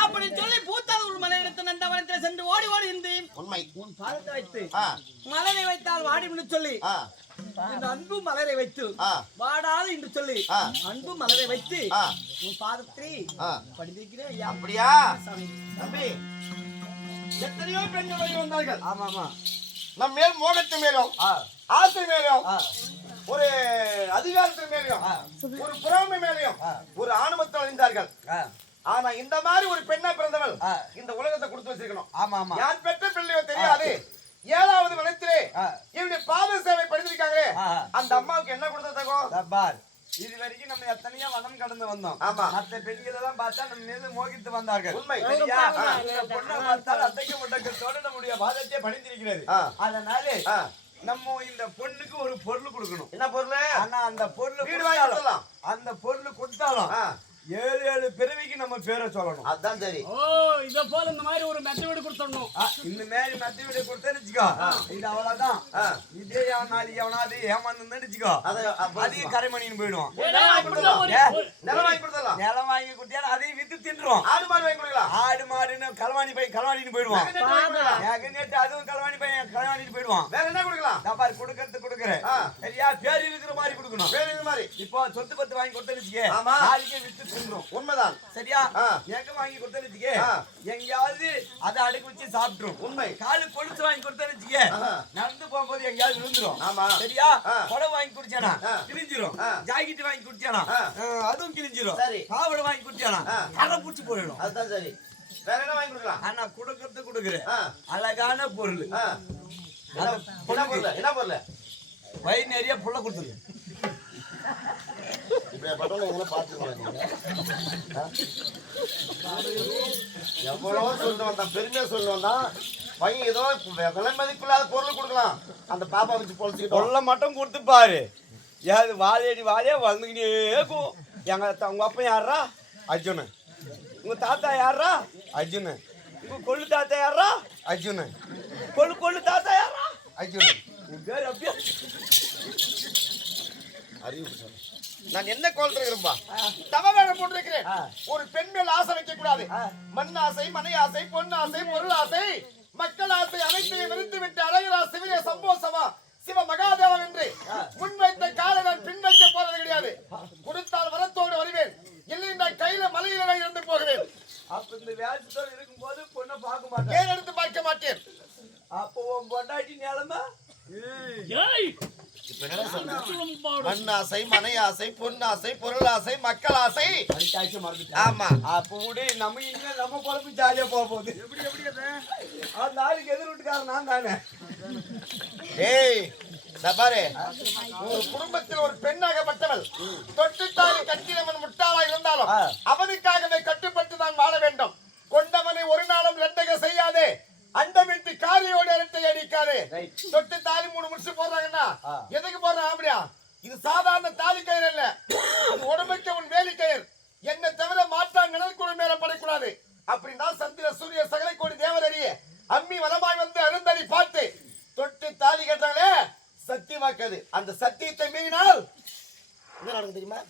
அப்படி சொல்லி பூத்தால் ஒரு மலை எடுத்து நந்தவனத்தில் சென்று ஓடி ஓடி இருந்து உண்மை உன் பாதத்தை வைத்து மலரை வைத்தால் வாடின்னு சொல்லி இந்த அன்பு மலரை வைத்து வாடாது என்று சொல்லி அன்பு மலரை வைத்து உன் பாதத்தை படித்திருக்கிறேன். அப்படியா தம்பி? எத்தனையோ பெண்கள் வந்தார்கள். ஆமா ஆமா. நம் மேல் மோகத்து மேலும் ஆசை மேலும் ஒரு அதிகாரத்தின் மேலையும் ஒரு புறாமை மேலையும் ஒரு ஆணவத்தில் அழிந்தார்கள். ஆனா இந்த மாதிரி ஒரு பெண்ணா பிறந்தவள் இந்த உலகத்தை கொடுத்து வச்சிருக்கணும். ஆமா ஆமா. யார் பெற்ற பிள்ளையோ தெரியாது. 7வது வனத்திலே இவருடைய பாத சேவை படிச்சிருக்காங்களே அந்த அம்மாவுக்கு என்ன கொடுத்ததோ இது வரைக்கும் நம்ம எத்தனையோ வனம் கடந்து வந்தோம். ஆமா. மற்ற பெண்கள் எல்லாம் பார்த்தா நம்ம மீது மோகித்து வந்தார்கள். உண்மை. பொண்ணை பார்த்தால் அத்தைக்கு முட்டக்கு தோட நம்முடைய பாதத்தை பணிந்திருக்கிறது. அதனாலே நம்ம இந்த பொண்ணுக்கு ஒரு பொருள் கொடுக்கணும். என்ன பொருள்? ஆனா அந்த பொருள் வீடு வாங்கி கொடுத்தாலும் அந்த பொருள் கொடுத்தாலும் 7 பிறவிக்கு நம்ம பேரை சொல்லணும். அதான் சரி. ஓ இத போல இந்த மாதிரி ஒரு மெத்த வீடு கொடுத்தணும். இந்த மாதிரி மெத்த வீடு கொடுத்தேன்னு இது அவ்வளவுதான். இதே நாள் எவனாவது ஏமாந்து நினைச்சுக்கோ அதையும் கரைமணின்னு போயிடுவோம். நிலம் வாங்கி கொடுத்தலாம். நிலம் வாங்கி கொடுத்தா அதையும் வித்து தின்றுவோம். ஆடு மாடு வாங்கி கொடுக்கலாம். ஆடு மாடுன்னு கலவாணின்னு போயிடுவோம். அதுவும் கலவாணின்னு போயிடுவான். வேற என்ன கொடுக்கலாம்? நான் பாரு கொடுக்கறது கொடுக்குறேன். சரியா? பேர் இருக்கிற மாதிரி கொடுக்கணும். பேர் இருக்கிற மாதிரி. இப்போ சொத்து பத்து வாங்கி கொடுத்தே ஆமா. நாளைக்கே வித்து தின்னும். உண்மைதான். சரியா? ஆ. எங்க வாங்கி கொடுத்தே எங்கயாவது அதை அடுக்கி வச்சு சாப்பிட்டுரும். உண்மை. காலு கொலுசு வாங்கி கொடுத்தே ஆஹா. நடந்து போகும்போது எங்கயாவது விழுந்துரும். ஆமா. சரியா? ஆ. புடவை வாங்கி குடிச்சானா ஆ. கிழிஞ்சிரும். ஆ. ஜாக்கெட் வாங்கி குடிச்சானா ஆ. அதுவும் கிழிஞ்சிரும். சரி. பாவடை வாங்கி குடிச்சானா ஆ. தலை பூச்சி போயிடும். அதுதான் சரி. வேற என்ன வாங்கி கொடுக்கலாம்? ஆனா கொடுக்கறது கொடுக்குறேன். ஆ. அழகான பொருள். ஆ. என்ன பொருள்? என்ன பொருள்? வயிறு நிறைய புள்ள கொடுத்துரு. இப்படி பட்டவங்க எங்களை பார்த்துருவாங்க. எவ்வளவோ சொல்லிட்டு வந்தான், பெருமையா சொல்லிட்டு வந்தான். பையன் ஏதோ விலை மதிப்பில்லாத பொருள் கொடுக்கலாம். அந்த பாப்பா வச்சு பொழைச்சிக்கிட்டோம். பொருளை மட்டும் கொடுத்து பாரு. ஏது வாழையடி வாழையா வளர்ந்துக்கிட்டே இருக்கும். உங்க அப்பா யாரா? அர்ஜுனு. உங்க தாத்தா யாரா? அர்ஜுனு. உங்க கொள்ளு தாத்தா யாரா? அர்ஜுனு. கொள்ளு தாத்தா யாரா? அர்ஜுனு. உங்க பேர் அப்படியே அறிவு சொல்லு. நான் என்ன கோல் இருக்கிறேன்பா? தவ வேலை போட்டிருக்கிறேன். ஒரு பெண் மேல் ஆசை வைக்க கூடாது. மண் ஆசை, மனை ஆசை, பொன் ஆசை, பொருள் ஆசை, மக்கள் ஆசை அனைத்தையும் விருந்து விட்டு அழகரா சிவய சம்போசமா சிவ மகாதேவன் என்று முன்வைத்த காலை நான் பின் வைக்க போறது கிடையாது. கொடுத்தால் வரத்தோடு வருவேன், இல்லை நான் கையில மலையில இருந்து போகிறேன். அப்ப இந்த வேஷத்தோடு இருக்கும்போது பொண்ணை பார்க்க மாட்டேன். ஏன் எடுத்து பார்க்க மாட்டேன். அப்போ உன் பொண்டாட்டி நிலைமை மண் ஆசை, மனை ஆசை, பொன் ஆசை, பொருள் ஆசை, மக்கள் ஆசை. ஆமா. அப்ப விடு, நம்ம இனிமே நம்ம பொழப்பு ஜாலியா போக போகுது. அந்த ஆளுக்கு எதிர் வீட்டுக்காரன் நான் தானே. ஏய் பாரு, ஒரு குடும்பத்தில் ஒரு பெண்ணாகப்பட்டவள் தொட்டுத்தாலி கட்டினவன் முட்டாளா இருந்தாலும் அவனுக்காகவே கட்டுப்பட்டு தான் வாழ வேண்டும். கொண்டவனை ஒரு நாளும் ரெட்டக செய்யாதே. அந்த வீட்டு காரியோடு இரட்டை அடிக்காது. தொட்டு தாலி 3 முடிச்சு போடுறாங்கன்னா எதுக்கு போடுறான்? அப்படியா? இது சாதாரண தாலி கயிறு இல்ல, இது உடம்புக்கு உன் வேலி கயிறு. என்ன தவிர மாற்றா நிழல் கூட மேல படக்கூடாது. அப்படின்னா சந்திர சூரிய சகலை கோடி தேவரறிய அம்மி வலமாய் வந்து அருந்தடி பார்த்து தொட்டு தாலி கட்டாலே சத்தியமாக்காது. அந்த சத்தியத்தை மீறினால் என்ன நடக்கும் தெரியுமா?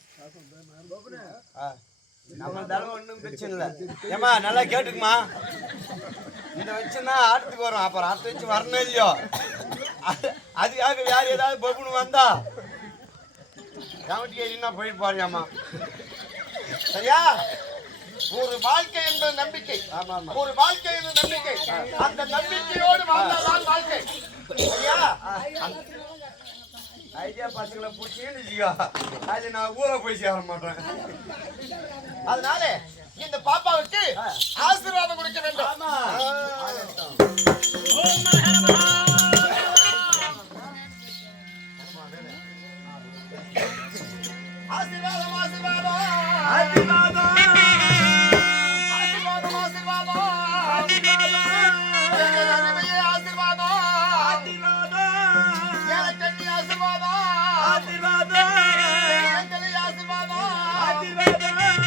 நம்ம தரம் ஒன்றும் பிரச்சனை இல்லை. ஏமா நல்லா கேட்டுக்குமா, இந்த வச்சுன்னா ஆட்டுக்கு வரும். அப்புறம் ஆட்டு வச்சு வரணும் இல்லையோ, அதுக்காக வேற ஏதாவது பப்புன்னு வந்தா கமிட்டி ஏறினா போயிட்டு பாருங்கம்மா. சரியா? ஒரு வாழ்க்கை என்பது நம்பிக்கை. ஒரு வாழ்க்கை என்பது நம்பிக்கை. அந்த நம்பிக்கையோடு வாழ்ந்தால்தான் வாழ்க்கை. சரியா? ஐடியா பசங்களை பிடிச்சின்னு அது நான் ஊரை போய் சேர மாட்டேன். அதனால இந்த பாப்பாவுக்கு ஆசீர்வாதம் கொடுக்க வேண்டும். ஆசீர்வாதம் ஆசீர்வாதம் ஆசீர்வாதம் ஆசீர்வாதம் ஆசீர்வாதம் ஆசீர்வாதம் எனக்கு ஆசீர்வாதம் ஆசீர்வாதம் எங்களை ஆசீர்வாதம் ஆசீர்வாதம் ஆசீர்வாதம்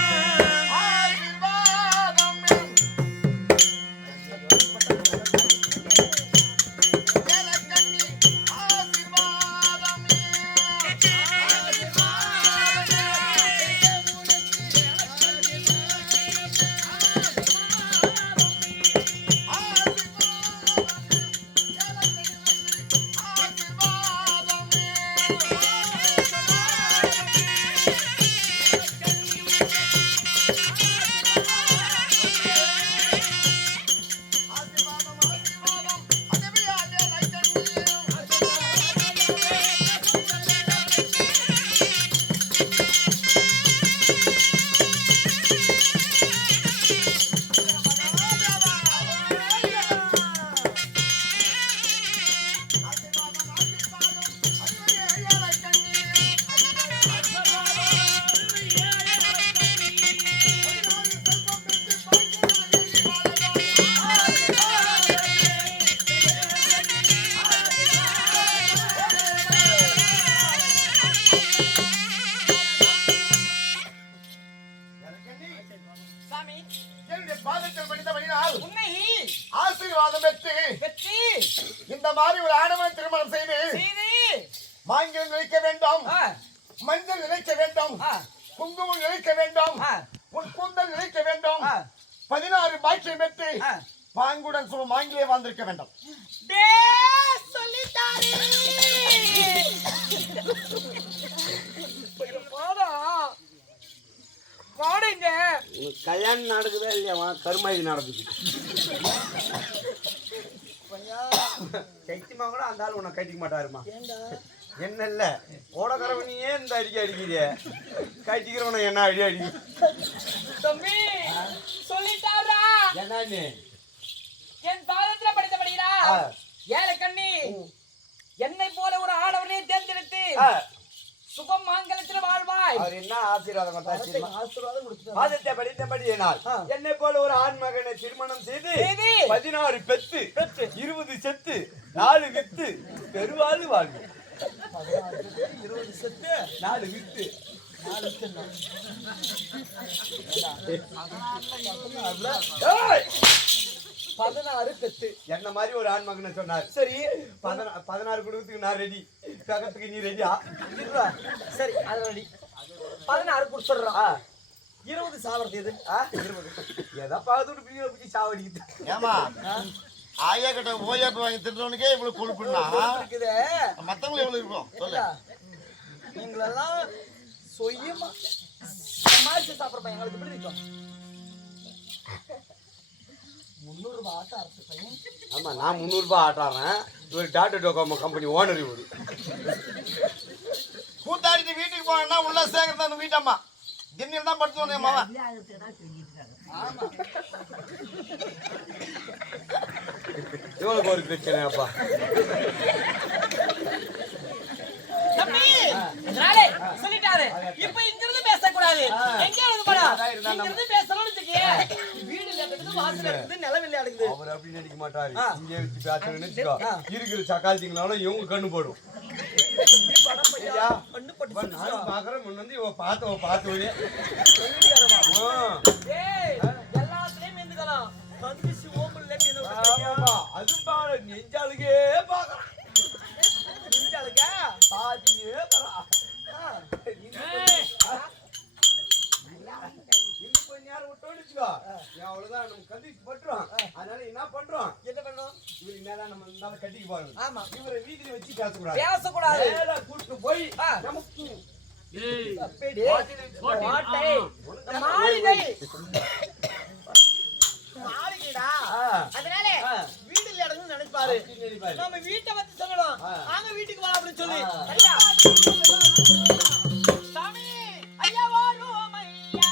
ஆசீர்வாதம் பெற்று இந்த மாதிரி ஒரு ஆடவனை திருமணம் செய்து மாங்கல் நிலைக்க வேண்டும், மஞ்சள் நிலைக்க வேண்டும், குங்குமம் நிலைக்க வேண்டும், உன் கூந்தல் நிலைக்க வேண்டும், 16 பாக்கியம் பெற்று பாங்குடன் மாங்கிலே வாழ்ந்திருக்க வேண்டும். சொல்லித்தாரே வாடங்க. உனக்கு கல்யாணம் நடக்குதா இல்லையாமா? கருமாதி நடக்குது. கைத்திமா கூட அந்த ஆள் உன்னை கட்டிக்க மாட்டாருமா. என்ன இல்ல ஓடக்கரவனையே இந்த அடிக்கிறிய கட்டிக்கிறவனை என்ன அடி தம்பி சொல்லிட்டாரா என்னன்னு என் பாதத்துல படித்தபடியா ஏழை கண்ணி என்னை போல ஒரு ஆடவனையே தேர்ந்தெடுத்து சுகம் மாங்கலத்தில் வாழ்வாய். அவர் என்ன ஆசீர்வாதம் ஆதித்ய படித்தபடி என்னை போல ஒரு ஆண் மகனை திருமணம் செய்து 16 பெத்து 20 செத்து 4 வித்து பெருவாழ்வு வாழ்வு. 20 செத்து 4 வித்து 16 பெத்து என்ன மாதிரி ஒரு ஆண் மகனை சொன்னார். சரி 16 குடும்பத்துக்கு நான் ரெடி, பக்கத்துக்கு நீ ரெடியா? சரி அது ரெடி. 16 குடுத்துறா. 20 சாவறது எது? 20 ஏதா பாத்துட்டு பிடி சாவடிக்குது. ஏமா ஆயா கிட்ட ஓயாப்பு வாங்கி தின்றவனுக்கே இவ்வளவு கொழுப்புனா இருக்குது. மத்தவங்க எவ்வளவு இருக்கும் சொல்லு. நீங்களெல்லாம் சொய்யமா சமாளிச்சு சாப்பிட்றப்ப எங்களுக்கு எப்படி இருக்கும்? 300 ரூபாய் ஆட்ட அரைச்சு பையன். ஆமா நான் 300 ரூபாய் ஆட்டாறேன். இவர் டாட்டா டோகோமோ கம்பெனி ஓனர் இவரு. கூத்தாடிட்டு வீட்டுக்கு போனா உள்ள சேர்க்கறது அந்த வீட்டம்மா திண்ணில் தான் படுத்துவோம் என் மாவன். ஆமா இவனுக்கு ஒரு பிரச்சனை அப்பா. தம்பி நாளே சொல்லிட்டாரு. இப்போ இங்க இருந்து பேச கூடாது. எங்க இருந்து போடா? இங்க இருந்து பேசணும்னு வெச்சுக்கே. வீடு இல்ல இருக்குது, வாசல் இருக்குது, நிலம் இல்ல இருக்குது. அவர் அப்படி நினைக்க மாட்டாரு. இங்கே வச்சு பேசணும்னு வெச்சுக்கோ. இருக்கிற சக்கால்திங்களால இவங்க கண்ணு போடும். படம் பையா கண்ணு பட்டு நான் பாக்குறேன் முன்ன வந்து இவ பார்த்தவனே ஏய் எல்லாத்துலயும் மேந்துக்கலாம். கந்திசி ஓம்பல்ல ஆமா அது பாரு நெஞ்சாலுக்கே பாக்குறான். நெஞ்சாலுக்கா பாதியே தரா. இன்னும் கொஞ்ச நேரம் விட்டோன்னு வச்சுக்கோ. அவ்வளவுதான் நம்ம கந்திச்சு பட்டுறோம். அதனால என்ன பண்றோம்? என்ன பண்ணோம்? இவரு மேல நம்ம இருந்தாலும் கட்டிக்கு போறோம். ஆமா இவரை வீதியில வச்சு பேசக்கூடாது. பேசக்கூடாது. நேரா கூட்டு போய் நமக்கு அப்படி வாட்டை மாளிகை மாளிகைடா. அதனால வீடு இல்ல இடம்னு நினைப்பாரு. நம்ம வீட்டை பத்தி சொல்லணும். நாங்க வீட்டுக்கு வரோம் அப்படின்னு சொல்லி ஐயா சாமி ஐயா வாரும் ஐயா.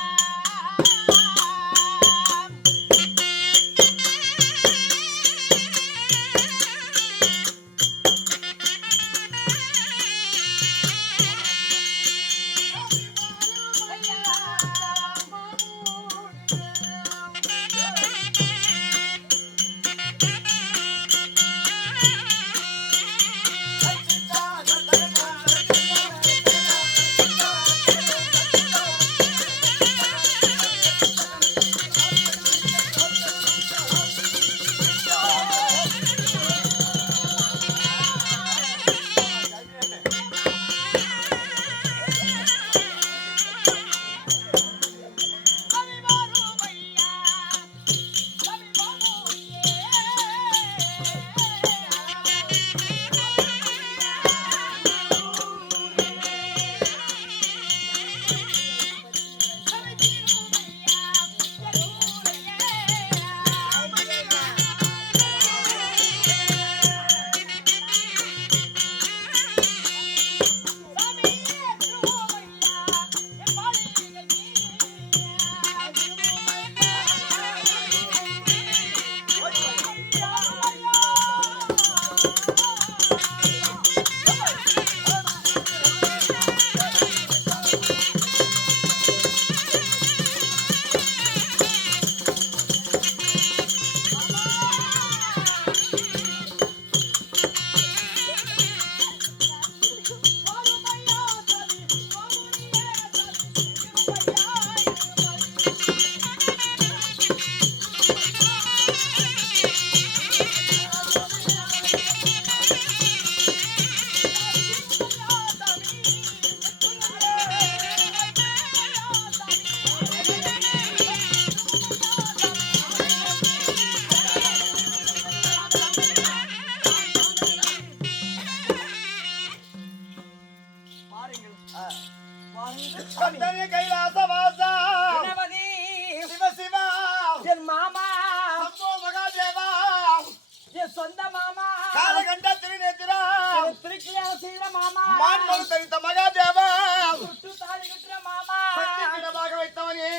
உத்தமனே.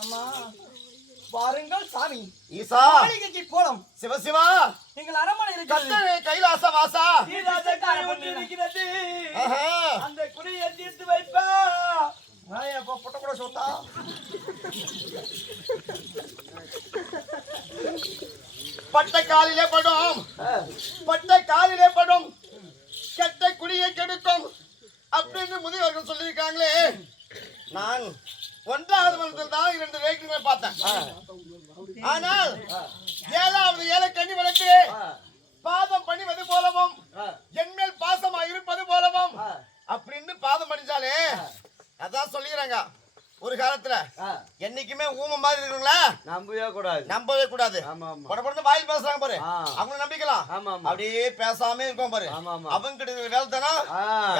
ஆமா வாருங்கள் சாமி ஈசா மாளிகைக்கு போலாம். சிவசிவா எங்கள் அரண்மனை இருக்கிறது. கட்டளை கைலாச வாசா. இருக்கிறது ஆஹா. அந்த குடியை தீர்த்து வைப்பா. பொட்ட கூட சொத்தா. பட்ட காலிலே படும், பட்ட காலிலே படும், கெட்ட குடியை கெடுக்கும் அப்படின்னு முதியவர்கள் சொல்லியிருக்காங்களே. நான் 1வது மனத்தில் தான் 2 ரேக்குகளை பார்த்தேன். ஆனால் 7வது ஏலக்கண்ணி வளர்த்து பாதம் பண்ணிவது போலவும் என்மேல் பாசமா இருப்பது போலவும் அப்படின்னு பாதம் பண்ணிச்சாலே அதான் சொல்லிக்கிறாங்க. ஒரு காலத்துல என்னைக்குமே ஊமை மாதிரி இருக்குங்களா நம்பவே கூடாது. படப்பட வாயில் பேசுறாங்க பாரு, அவங்க நம்பிக்கலாம். அப்படியே பேசாம இருக்கும் பாரு, அவங்க கிட்ட வேலை தானா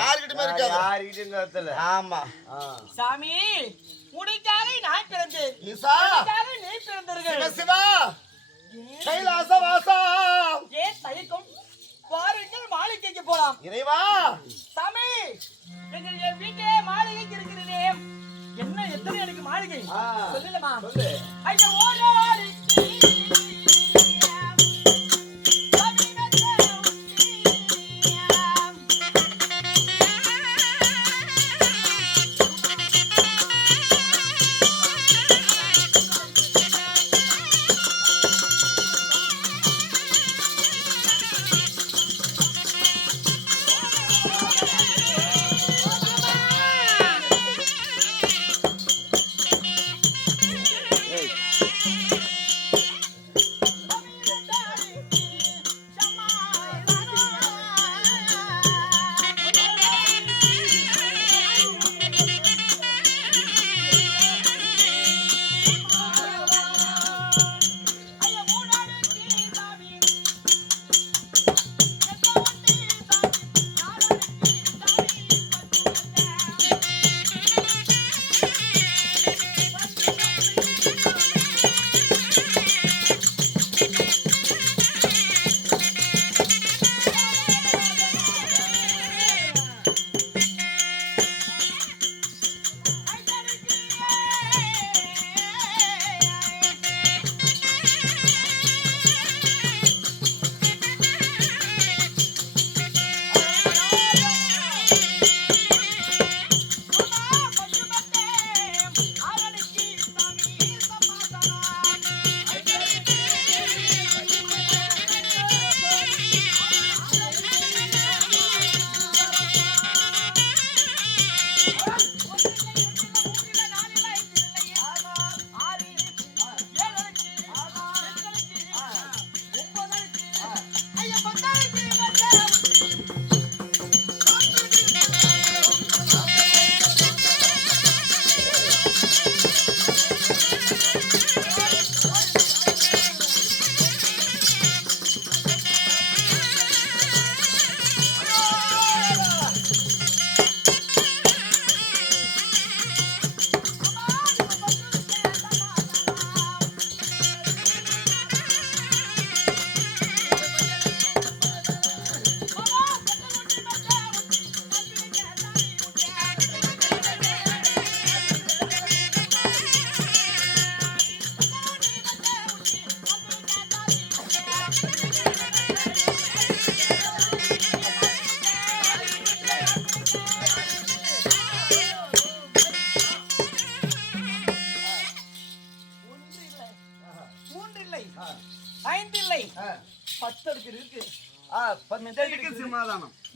யாருக்கிட்டுமே இருக்காது. ஆமா சாமி முடிக்காக நான் பிறந்தேன். ஈசா நீ பிறந்தீர்கள். சிவா கைலாச வாசா. ஏன் தயக்கம்? வாருங்கள் மாளிகைக்கு போலாம். இறைவா சாமி எங்கள் வீட்டிலே மாளிகைக்கு இருக்கிறதே. என்ன எத்தனை எனக்கு மாளிகை சொல்லலாமா? ஐயா ஓடாடிக்கு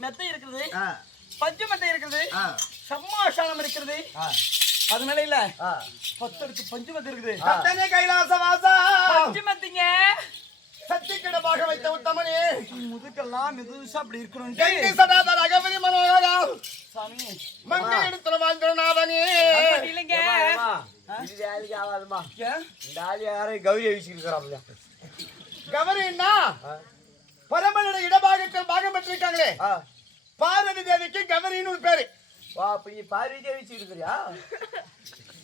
மெத்தை இருக்குது, பஞ்சு மெத்தை இருக்குது, சம்மாஷானம் இருக்கிறது. அது மேல இல்ல 10 பஞ்சு மெத்தை இருக்குது. கைலாச வாசா பஞ்சு மெத்திங்க சத்திக்கிடமாக வைத்த உத்தமனே. முதுக்கெல்லாம் மெதுசா அப்படி இருக்கணும். கங்கை சடாதர அகவதி மனோகரம் சாமி மங்கை இடத்துல வாழ்ந்தனாதனே. இல்லைங்க இது வேலைக்கு ஆகாதுமா. இந்த ஆளு யாரையும் கௌரி அழிச்சுக்கிறாப்ல. கௌரின்னா பரமனுடைய இடபாகத்தில் பாகம் பெற்றிருக்காங்களே பார்வதி தேவிக்கு கௌரின்னு ஒரு பேரு. அப்ப நீ பார்வதி அழிச்சுக்கிறியா?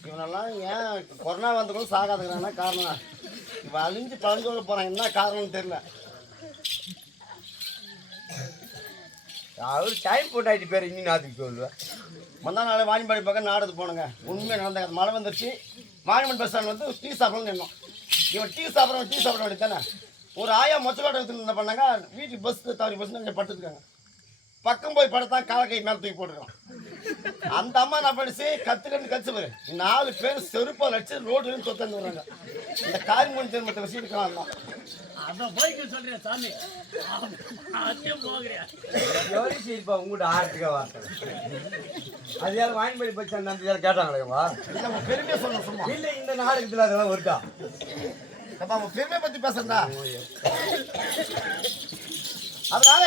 இவனெல்லாம் ஏன் கொரோனா வந்தவங்களும் சாகாதுங்கிறான்னா காரணம் இவன் அழிஞ்சு பழஞ்சோட போறான். என்ன காரணம்னு தெரியல. அவரு டைம் போட்டாச்சு பேர் இன்னும் அதுக்கு சொல்லுவேன். முந்தா நாள் வாணிபாடி பக்கம் நாடகத்துக்கு போனோங்க. உண்மையாக நடந்தாங்க. மழை வந்துருச்சு. வாணிமன் பஸ் ஸ்டாண்ட் வந்து டீ சாப்பிடணும்னு நின்னோம். இவன் டீ சாப்பிட வேண்டியது தானே. ஒரு ஆயா மொச்சக்காட்டை எடுத்துன்னு என்ன பண்ணாங்க, வீட்டுக்கு பஸ் தவறி பஸ் படுத்துருக்காங்க. பக்கம் போய் படுத்தா காலை கை மேலே தூக்கி போட்டுருக்கான். அந்த அம்மா நான் படிச்சு கத்து பாரு, 4 பேர் செருப்பால் அடிச்சு ரோடு சொத்தன்னு வர்றாங்க. இந்த காரிமணி திருமணத்தை வச்சு இருக்கலாம். அதான் போய்க்கு சொல்றேன் சாமி. அதையும் போகிறேன். எவ்வளோ சரிப்பா உங்கள்கிட்ட ஆர்த்திக்க வார்த்தை. அது யாரும் வாணிபடி பற்றி அந்த யாரும் கேட்டாங்களேவா? நம்ம பெருமையை சொல்லணும் சும்மா. இல்லை இந்த நாடகத்தில் அதெல்லாம் வருதா? அப்ப அவன் பெருமையை பற்றி பேசுறா. அதனால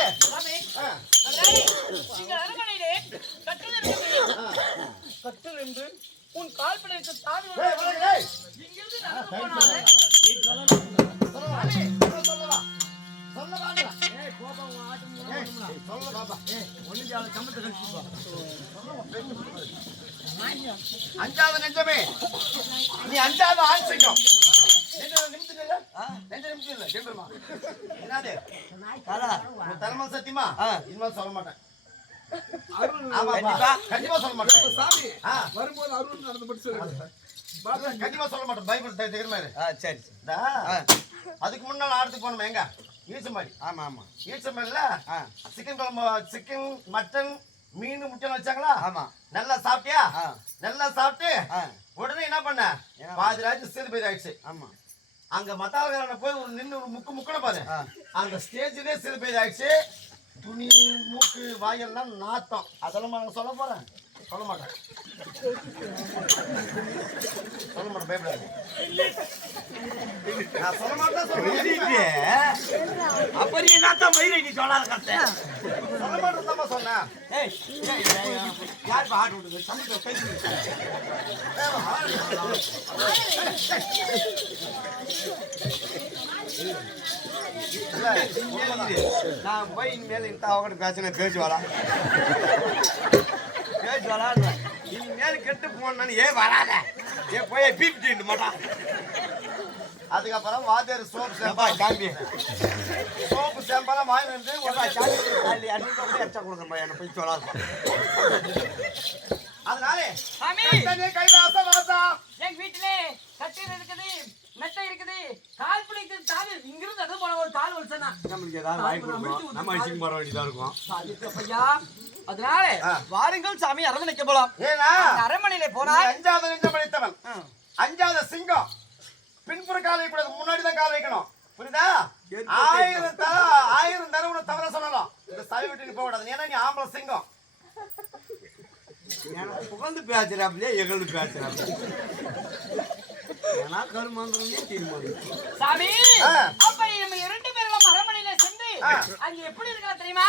கட்டிலிருந்து உன் கால் பிழைத்து தாவி இங்கிருந்து நடந்து போனாலே அஞ்சாவது நெஞ்சமே, நீ அஞ்சாவது ஆண் சிங்கம். தலைமை சத்தியமா இனிமேல் சொல்ல மாட்டேன். கண்டிப்பா சொல்ல மாட்டேன். வரும்போது அருள் நடந்து கண்டிப்பா சொல்ல மாட்டேன். பைபிள் தெரியுமா? சரி. அதுக்கு முன்னாள் ஆடத்துக்கு போனோம். எங்க ஈச்சமாடி? ஆமா ஆமா. ஈச்சமாடில சிக்கன் குழம்பு, சிக்கன், மட்டன், மீன், முட்டை வச்சாங்களா? ஆமா. நல்லா சாப்பிட்டியா? நல்லா சாப்பிட்டு உடனே என்ன பண்ண, பாதி ராஜு சிறுபேர் ஆயிடுச்சு. ஆமா. அங்க மத்தாளக்காரன போய் ஒரு நின்று ஒரு முக்குன பாரு, அந்த ஸ்டேஜ்லயே சிறுபேர் ஆயிடுச்சு. துணி, மூக்கு, வாயெல்லாம் நாத்தம். அதெல்லாம் நான் சொல்ல போறேன். சொல்ல மாட்டேன். பயப்படாது. நான் சொல்ல மாட்டேன். அப்படி என்னத்தான் மயிரை நீ சொல்லாத கத்த சொல்ல மாட்டேன் சொன்னேன். யார் பாட்டு விடுது நான் போய் இனிமேல் இந்த அவகிட்ட பேசினேன் பேசுவாளா இனிமேல் கெட்டு போனான்னு ஏன் வராத ஏன் போய் பீப்பிட்டு மாட்டான். அதுக்கப்புறம் வாத்தியார் சோப்பு சாம்பி சோப்பு சாம்பெல்லாம் வாங்கி வந்து போய் சொல்லாத. அதனால எங்க வீட்டிலே கட்டில் இருக்குது, மெத்தை இருக்குது, கால் பிடிக்குது, தாவி இங்கிருந்து அது போன ஒரு கால் வலிச்சனா நம்மளுக்கு ஏதாவது வாங்கி கொடுப்போம். நம்ம அடிச்சுக்கு போற வேண்டியதா இருக்கும் ஐயா. அதனால வாருங்கள் சாமி, அரண்மனைக்கு போலாம். ஏன்னா அரண்மனையில போனால் 5வது நெஞ்சம் படித்தவன், 5வது சிங்கம். பின்புற கால் வைக்கூடாது, முன்னாடி தான் கால் வைக்கணும். புரியுதா? 1000 தடவை தவற சொல்லலாம். இந்த சவி விட்டு போக கூடாது. ஏன்னா நீ ஆம்பளை சிங்கம். புகழ்ந்து பேசுறாப்லையே எகழ்ந்து பேசுறாப்ல. ஏன்னா கருமாந்திரமே தீர்மானம் சாமி. அப்ப நம்ம 2 பேரும் அரண்மனையில சென்று அங்க எப்படி இருக்கலாம் தெரியுமா?